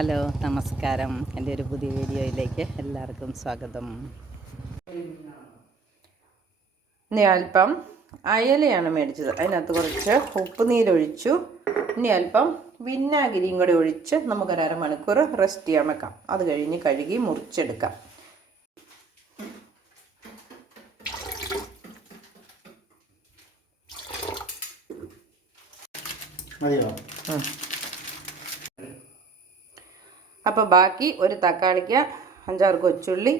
Hello നമസ്കാരം. എന്റെ ഒരു പുതിയ വീഡിയോയിലേക്ക് എല്ലാവർക്കും സ്വാഗതം. ഇനി അല്പം അയലയാണ് മേടിച്ചത്. അതിനകത്ത് കുറച്ച് ഉപ്പ് നീരൊഴിച്ചു. ഇനി അല്പം വിന്നാഗിരിയും കൂടി ഒഴിച്ച് നമുക്കൊരു അരമണിക്കൂർ റെസ്റ്റ് ചെയ്യാൻ വെക്കാം. അത് കഴിഞ്ഞ് കഴുകി മുറിച്ചെടുക്കാം. മതിയോ? അപ്പോൾ ബാക്കി ഒരു തക്കാളിക്ക അഞ്ചാറ് കൊച്ചുള്ളി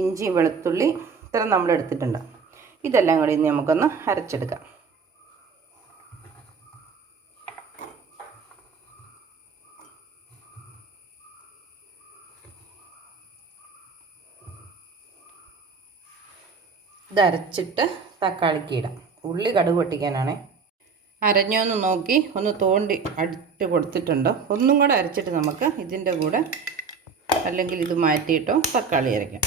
ഇഞ്ചി വെളുത്തുള്ളി ഇത്ര നമ്മൾ എടുത്തിട്ടുണ്ട്. ഇതെല്ലാം കൂടി ഇനി നമുക്കൊന്ന് അരച്ചെടുക്കാം. ഇതരച്ചിട്ട് തക്കാളിക്ക് ഇടാം. ഉള്ളി കടുക് പൊട്ടിക്കാനാണേ. അരഞ്ഞോന്ന് നോക്കി. ഒന്ന് തോണ്ടി അടിച്ച് കൊടുത്തിട്ടുണ്ട്. ഒന്നും കൂടെ അരച്ചിട്ട് നമുക്ക് ഇതിന്റെ കൂടെ അല്ലെങ്കിൽ ഇത് മാറ്റിയിട്ടോ തക്കാളി അരയ്ക്കാം.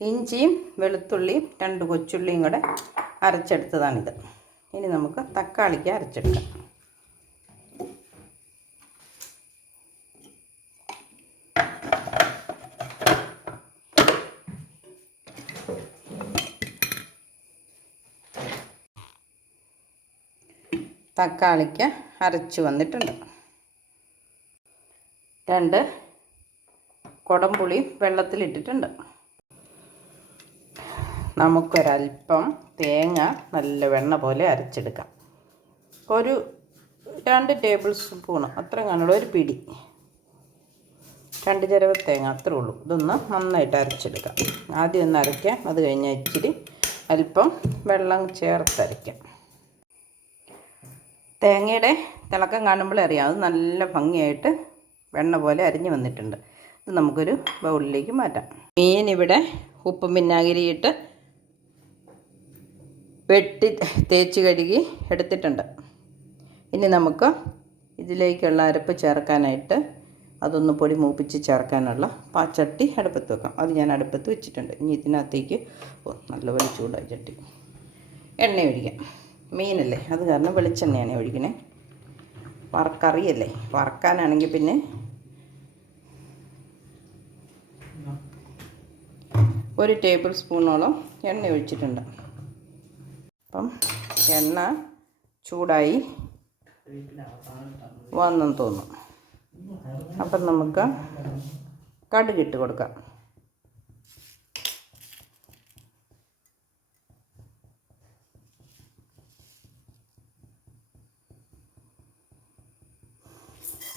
ഇഞ്ചിയും വെളുത്തുള്ളിയും രണ്ട് കൊച്ചുള്ളിയും കൂടെ അരച്ചെടുത്തതാണിത്. ഇനി നമുക്ക് തക്കാളിക്ക് അരച്ചെടുക്കാം. തക്കാളിക്ക് അരച്ച് വന്നിട്ടുണ്ട്. രണ്ട് കുടംപുളി വെള്ളത്തിലിട്ടിട്ടുണ്ട് നമുക്കൊരൽപ്പം തേങ്ങ നല്ല വെണ്ണ പോലെ അരച്ചെടുക്കാം. ഒരു രണ്ട് ടേബിൾ സ്പൂൺ അത്ര കാണുള്ളൂ ഒരു പിടി. രണ്ട് ചിരവ തേങ്ങ അത്രേ ഉള്ളൂ. ഇതൊന്ന് നന്നായിട്ട് അരച്ചെടുക്കാം. ആദ്യം ഒന്ന് അരയ്ക്കാം അത് കഴിഞ്ഞ് ഇച്ചിരി അല്പം വെള്ളം ചേർത്തരയ്ക്കാം. തേങ്ങയുടെ തിളക്കം കാണുമ്പോൾ അറിയാം. അത് നല്ല ഭംഗിയായിട്ട് വെണ്ണ പോലെ അരിഞ്ഞു വന്നിട്ടുണ്ട്. ഇത് നമുക്കൊരു ബൗളിലേക്ക് മാറ്റാം. മീൻ ഇവിടെ ഉപ്പും വിനാഗിരിയിട്ട് വെട്ടി തേച്ച് കഴുകി എടുത്തിട്ടുണ്ട്. ഇനി നമുക്ക് ഇതിലേക്കുള്ള അരപ്പ് ചേർക്കാനായിട്ട് അതൊന്ന് പൊടി മൂപ്പിച്ച് ചേർക്കാനുള്ള പാച്ചട്ടി അടുപ്പത്ത് വെക്കാം. അത് ഞാൻ അടുപ്പത്ത് വെച്ചിട്ടുണ്ട്. ഇനി ഇതിനകത്തേക്ക് ഓ നല്ലപോലെ ചൂടായി ചട്ടി. എണ്ണ ഒഴിക്കാം. മീനല്ലേ? അത് കാരണം വെളിച്ചെണ്ണയാണ് ഒഴിക്കണേ. വറക്കറിയല്ലേ? വറക്കാനാണെങ്കിൽ പിന്നെ ഒരു ടേബിൾ സ്പൂണോളം എണ്ണ ഒഴിച്ചിട്ടുണ്ട്. അപ്പം എണ്ണ ചൂടായി വന്നെന്ന് തോന്നും അപ്പം നമുക്ക് കടുകിട്ട് കൊടുക്കാം.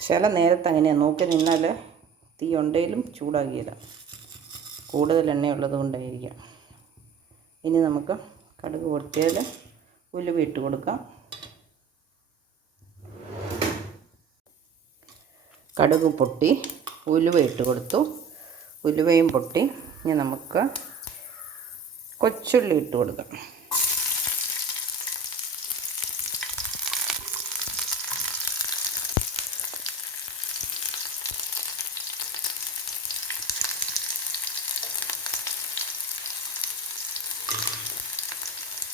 ചില നേരത്തെ അങ്ങനെയാണ് നോക്കി നിന്നാൽ തീ ഉണ്ടെങ്കിലും ചൂടാകിയില്ല. കൂടുതൽ എണ്ണയുള്ളത് കൊണ്ടായിരിക്കാം. ഇനി നമുക്ക് കടുക് പൊട്ടിയാൽ ഉലുവ ഇട്ട് കൊടുക്കാം. കടുക് പൊട്ടി ഉലുവ ഇട്ട് കൊടുത്തു. ഉലുവയും പൊട്ടി. ഇനി നമുക്ക് കൊച്ചുള്ളി ഇട്ട് കൊടുക്കാം.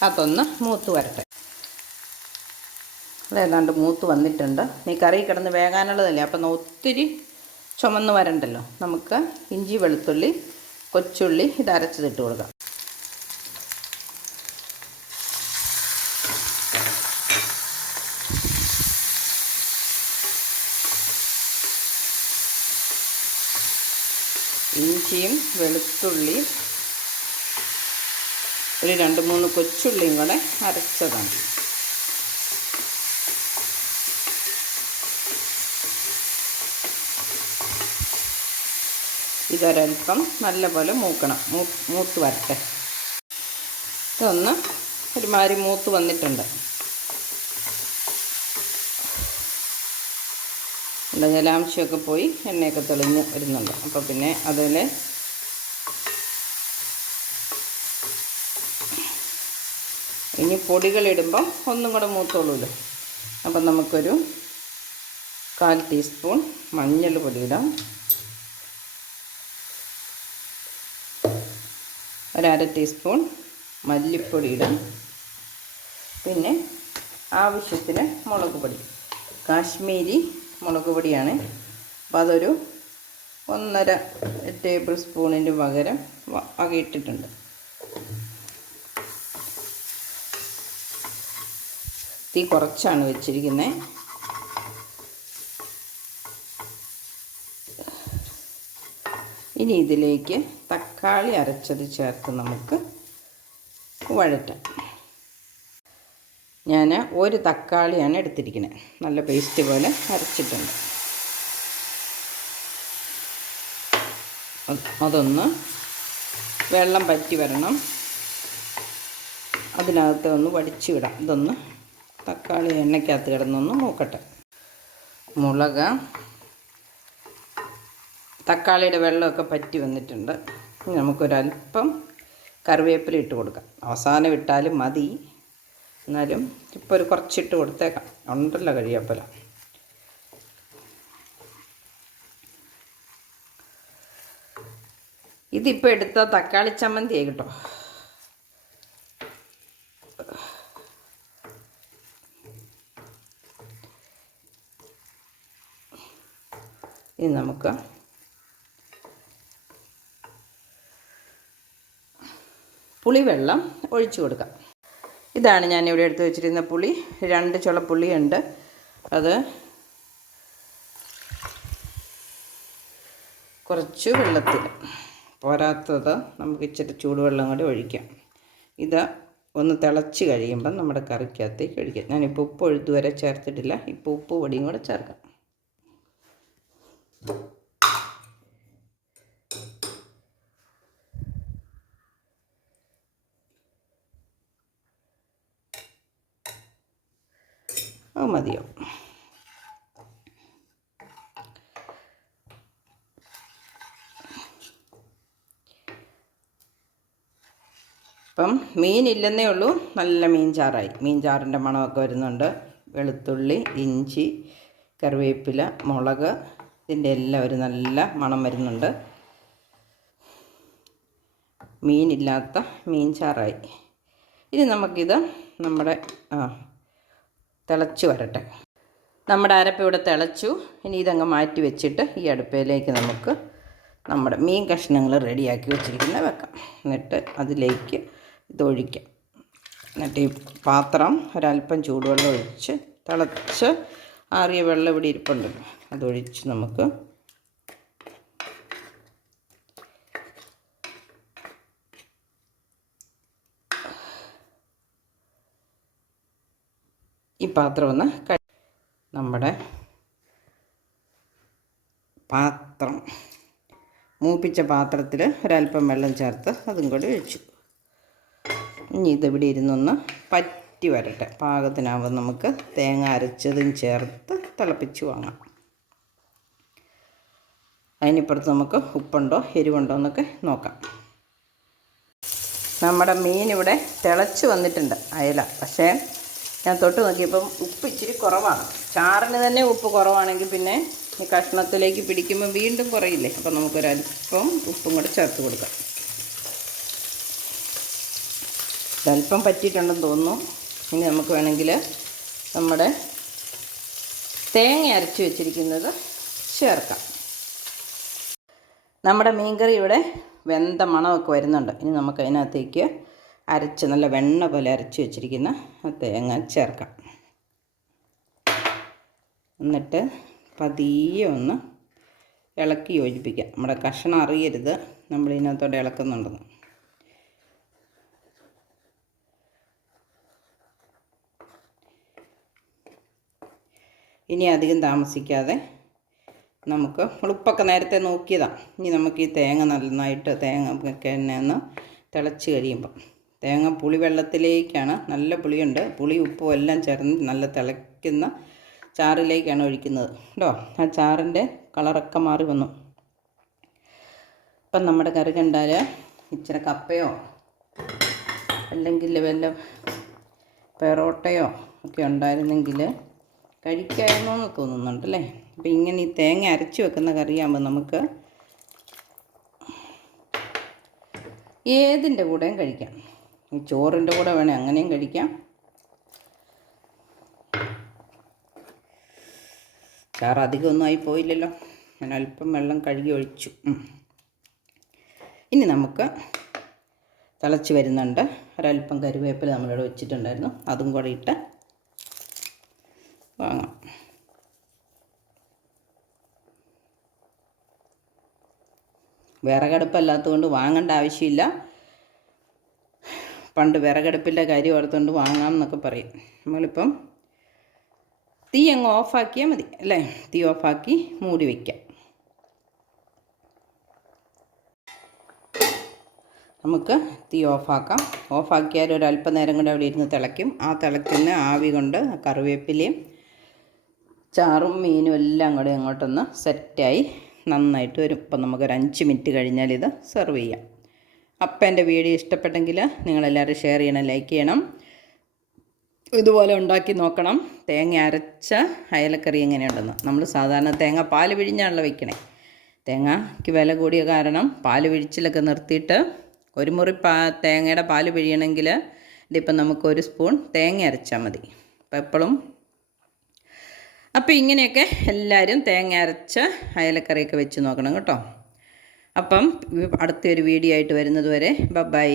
അതൊന്ന് മൂത്ത് വരട്ടെ. അതേതാണ്ട് മൂത്ത് വന്നിട്ടുണ്ട്. നീ കറി കിടന്ന് വേകാനുള്ളതല്ലേ? അപ്പം ഒത്തിരി ചുമന്ന് വരണ്ടല്ലോ. നമുക്ക് ഇഞ്ചി വെളുത്തുള്ളി കൊച്ചുള്ളി ഇത് അരച്ചതിട്ട് കൊടുക്കാം. ഇഞ്ചിയും വെളുത്തുള്ളിയും ഒരു രണ്ട് മൂന്ന് കൊച്ചുള്ളിയും കൂടെ അരച്ചതാണ്. ഇതൊരൽപ്പം നല്ലപോലെ മൂക്കണം. മൂത്ത് വരട്ടെ. ഇതൊന്ന് ഒരുമാതിരി മൂത്ത് വന്നിട്ടുണ്ട്. എന്താ ജലാംശമൊക്കെ പോയി എണ്ണയൊക്കെ തെളിഞ്ഞ് വരുന്നുണ്ട്. അപ്പോൾ പിന്നെ അതിൽ ഇനി പൊടികളിടുമ്പം ഒന്നും കൂടെ മൂത്തോളൂല്ലോ അപ്പം നമുക്കൊരു കാൽ ടീസ്പൂൺ മഞ്ഞൾ പൊടിയിടാം. ഒരര ടീസ്പൂൺ മല്ലിപ്പൊടി ഇടാം. പിന്നെ ആവശ്യത്തിന് മുളക് പൊടി. കാശ്മീരി മുളക് പൊടിയാണ്. അപ്പോൾ അതൊരു ഒന്നര ടേബിൾ സ്പൂണിന് പകരം വ- തീ കുറച്ചാണ് വെച്ചിരിക്കുന്നത് ഇനി ഇതിലേക്ക് തക്കാളി അരച്ചത് ചേർത്ത് നമുക്ക് വഴറ്റാം. ഞാൻ ഒരു തക്കാളിയാണ് എടുത്തിരിക്കുന്നത് നല്ല പേസ്റ്റ് പോലെ അരച്ചിട്ടുണ്ട്. അത് അതൊന്ന് വെള്ളം പറ്റി വരണം. അതിനകത്ത് ഒന്ന് വടിച്ചു വിടാം. ഇതൊന്ന് തക്കാളി എണ്ണയ്ക്കകത്ത് കിടന്നൊന്ന് നോക്കട്ടെ മുളക് തക്കാളിയുടെ വെള്ളമൊക്കെ പറ്റി വന്നിട്ടുണ്ട്. ഇനി നമുക്കൊരല്പം കറിവേപ്പില ഇട്ട് കൊടുക്കാം. അവസാനം ഇട്ടാലും മതി. എന്നാലും ഇപ്പോൾ ഒരു കുറച്ചിട്ട് കൊടുത്തേക്കാം. ഉണ്ടല്ലോ കഴിയപ്പല ഇതിപ്പോൾ എടുത്ത തക്കാളി ചമ്മന്തിയായി കേട്ടോ. ഇനി നമുക്ക് പുളിവെള്ളം ഒഴിച്ചു കൊടുക്കാം. ഇതാണ് ഞാൻ ഇവിടെ എടുത്ത് വെച്ചിരുന്ന പുളി. രണ്ട് ചുള പുളിയുണ്ട്. അത് കുറച്ച് വെള്ളത്തിൽ പോരാത്തത് നമുക്ക് ഇച്ചിരി ചൂടുവെള്ളം കൂടി ഒഴിക്കാം. ഇത് ഒന്ന് തിളച്ച് കഴിയുമ്പം നമ്മുടെ കറിക്കകത്തേക്ക് ഒഴിക്കാം. ഞാനിപ്പോൾ ഉപ്പ് ഇതുവരെ ചേർത്തിട്ടില്ല. ഇപ്പോൾ ഉപ്പ് പൊടിയും കൂടെ ചേർക്കാം. അത് മതിയോ? അപ്പം മീനില്ലെന്നേ ഉള്ളൂ. നല്ല മീൻ ചാറായി. മീൻ ചാറിന്റെ മണമൊക്കെ വരുന്നുണ്ട്. വെളുത്തുള്ളി ഇഞ്ചി കറിവേപ്പില മുളക് ഇതിന്റെ എല്ലാം ഒരു നല്ല മണം വരുന്നുണ്ട്. മീനില്ലാത്ത മീൻ ചാറായി ഇനി നമുക്കിത് നമ്മുടെ തിളച്ച് വരട്ടെ. നമ്മുടെ അരപ്പ് ഇവിടെ തിളച്ചു. ഇനി ഇതങ്ങ് മാറ്റി വെച്ചിട്ട് ഈ അടുപ്പയിലേക്ക് നമുക്ക് നമ്മുടെ മീൻ കഷ്ണങ്ങൾ റെഡിയാക്കി വെച്ചിരിക്കുന്ന വെക്കാം. എന്നിട്ട് അതിലേക്ക് ഇതൊഴിക്കാം എന്നിട്ട് ഈ പാത്രം ഒരല്പം ചൂടുവെള്ളം ഒഴിച്ച് തിളച്ച് ആറിയ വെള്ളം ഇവിടെ ഇരിപ്പുണ്ടല്ലോ അതൊഴിച്ച് നമുക്ക് ഈ പാത്രം ഒന്ന് നമ്മുടെ പാത്രം മൂപ്പിച്ച പാത്രത്തിൽ ഒരല്പം വെള്ളം ചേർത്ത് അതും കൂടി ഒഴിച്ചു. ഇനി ഇതിവിടെ ഇരുന്നൊന്ന് പറ്റി വരട്ടെ. പാകത്തിനാവുമ്പോൾ നമുക്ക് തേങ്ങ അരച്ചതും ചേർത്ത് തിളപ്പിച്ച് വാങ്ങാം. അതിനിപ്പുറത്ത് നമുക്ക് ഉപ്പുണ്ടോ എരിവുണ്ടോ എന്നൊക്കെ നോക്കാം. നമ്മുടെ മീൻ ഇവിടെ തിളച്ച് വന്നിട്ടുണ്ട് അയല. പക്ഷേ ഞാൻ തൊട്ട് നോക്കിയപ്പം ഉപ്പ് ഇച്ചിരി കുറവാണ്. ചാറിന് തന്നെ ഉപ്പ് കുറവാണെങ്കിൽ പിന്നെ ഈ കഷ്ണത്തിലേക്ക് പിടിക്കുമ്പോൾ വീണ്ടും കുറയില്ലേ? അപ്പം നമുക്കൊരല്പം ഉപ്പും കൂടെ ചേർത്ത് കൊടുക്കാം. ഒരല്പം പറ്റിയിട്ടുണ്ടെന്ന് തോന്നുന്നു. ഇനി നമുക്ക് വേണമെങ്കിൽ നമ്മുടെ തേങ്ങ അരച്ച് വെച്ചിരിക്കുന്നത് ചേർക്കാം. നമ്മുടെ മീൻകറി ഇവിടെ വെന്ത മണമൊക്കെ വരുന്നുണ്ട്. ഇനി നമുക്ക് അതിനകത്തേക്ക് അരച്ച് നല്ല വെണ്ണ പോലെ അരച്ച് വെച്ചിരിക്കുന്ന തേങ്ങ ചേർക്കാം. എന്നിട്ട് പതിയെ ഒന്ന് ഇളക്കി യോജിപ്പിക്കാം. നമ്മുടെ കഷ്ണം അറിയരുത്. നമ്മൾ ഇതിനകത്തോടെ ഇളക്കുന്നുണ്ടെന്ന്. ഇനി അധികം താമസിക്കാതെ നമുക്ക് ഉളുപ്പൊക്കെ നേരത്തെ നോക്കിയതാണ് ഇനി നമുക്ക് ഈ തേങ്ങ നന്നായിട്ട് തേങ്ങ തന്നെ ഒന്ന് തിളച്ച് കഴിയുമ്പം. തേങ്ങ പുളി വെള്ളത്തിലേക്കാണ് നല്ല പുളിയുണ്ട്. പുളി ഉപ്പും എല്ലാം ചേർന്ന് നല്ല തിളയ്ക്കുന്ന ചാറിലേക്കാണ് ഒഴിക്കുന്നത്. കേട്ടോ ആ ചാറിന്റെ കളറൊക്കെ മാറി വന്നു. ഇപ്പം നമ്മുടെ കറി കണ്ടാൽ ഇച്ചിരി കപ്പയോ അല്ലെങ്കിൽ വല്ല പെറോട്ടയോ ഒക്കെ ഉണ്ടായിരുന്നെങ്കിൽ കഴിക്കാമായിരുന്നു എന്ന് തോന്നുന്നുണ്ടല്ലേ അപ്പോൾ ഇങ്ങനെ ഈ തേങ്ങ അരച്ച് വെക്കുന്ന കറിയാകുമ്പോൾ നമുക്ക് ഏതിന്റെ കൂടെയും കഴിക്കാം. ഈ ചോറിന്റെ കൂടെ വേണേൽ അങ്ങനെയും കഴിക്കാം. ചാറ് അധികമൊന്നും ആയി പോയില്ലല്ലോ. ഞാൻ അല്പം വെള്ളം കഴുകി ഒഴിച്ചു. ഇനി നമുക്ക് തിളച്ച് വരുന്നുണ്ട്. ഒരല്പം കരുവേപ്പില നമ്മളിവിടെ വെച്ചിട്ടുണ്ടായിരുന്നു. അതും കൂടെ ഇട്ട് വാങ്ങാം വിറകടുപ്പല്ലാത്തതുകൊണ്ട് വാങ്ങേണ്ട ആവശ്യമില്ല. പണ്ട് വിറകടുപ്പിന്റെ കാര്യം ഓർത്തുകൊണ്ട് വാങ്ങാം എന്നൊക്കെ പറയും. നമ്മളിപ്പം തീ അങ്ങ് ഓഫാക്കിയാൽ മതി അല്ലേ? തീ ഓഫാക്കി മൂടി വയ്ക്കാം നമുക്ക് തീ ഓഫാക്കാം. ഓഫാക്കിയാൽ ഒരു അല്പനേരം കൊണ്ട് അവിടെ ഇരുന്ന് തിളയ്ക്കും. ആ തിളയ്ക്കുന്ന ആവി കൊണ്ട് കറിവേപ്പിലയും ചാറും മീനും എല്ലാം കൂടെ അങ്ങോട്ടൊന്ന് സെറ്റായി നന്നായിട്ട് വരും. അപ്പം നമുക്കൊരു അഞ്ച് മിനിറ്റ് കഴിഞ്ഞാൽ ഇത് സെർവ് ചെയ്യാം. അപ്പം എന്റെ വീഡിയോ ഇഷ്ടപ്പെട്ടെങ്കിൽ നിങ്ങളെല്ലാവരും ഷെയർ ചെയ്യണം ലൈക്ക് ചെയ്യണം. ഇതുപോലെ ഉണ്ടാക്കി നോക്കണം. തേങ്ങ അരച്ച അയലക്കറി എങ്ങനെയുണ്ടെന്ന്. നമ്മൾ സാധാരണ തേങ്ങ പാൽ പിഴിഞ്ഞാണല്ലോ വെക്കണേ. തേങ്ങയ്ക്ക് വില കൂടിയ കാരണം പാൽ പിഴിച്ചിലൊക്കെ നിർത്തിയിട്ട് ഒരു മുറി പാ തേങ്ങയുടെ പാൽ പിഴിയണമെങ്കിൽ ഇതിപ്പം നമുക്കൊരു സ്പൂൺ തേങ്ങ അരച്ചാൽ മതി. അപ്പം എപ്പോഴും അപ്പോൾ ഇങ്ങനെയൊക്കെ എല്ലാവരും തേങ്ങ അരച്ച് അയലക്കറിയൊക്കെ വെച്ച് നോക്കണം കേട്ടോ. അപ്പം അടുത്തൊരു വീഡിയോ ആയിട്ട് വരുന്നത് വരെ ബൈ